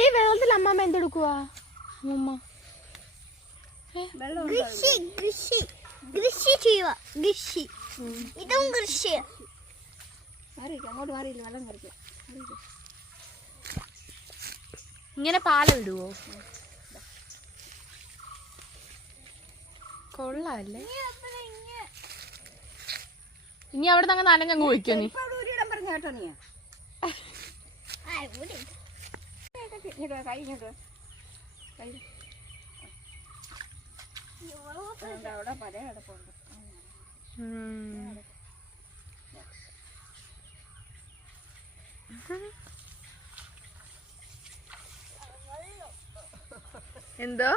ഈ വെള്ളത്തിൽ അമ്മമ്മ എന്തെടുക്കുവാ? അമ്മമ്മ കൃഷി ചെയ്യുക. കൃഷി ഇതും കൃഷി. അങ്ങോട്ട് മാറിയില്ല, വെള്ളം കറിക്കാം. ഇങ്ങനെ പാല വിടുവോ? കൊള്ളാല്ലേ. ഇനി അവിടെ നിന്ന് നനഞ്ഞങ്ങ് പോയിക്കോ നീ. പറഞ്ഞു കേട്ടോ നീ. കൈ ഇങ്ങോട്ട് അവിടെ പല കിടപ്പുണ്ട്. എന്തോ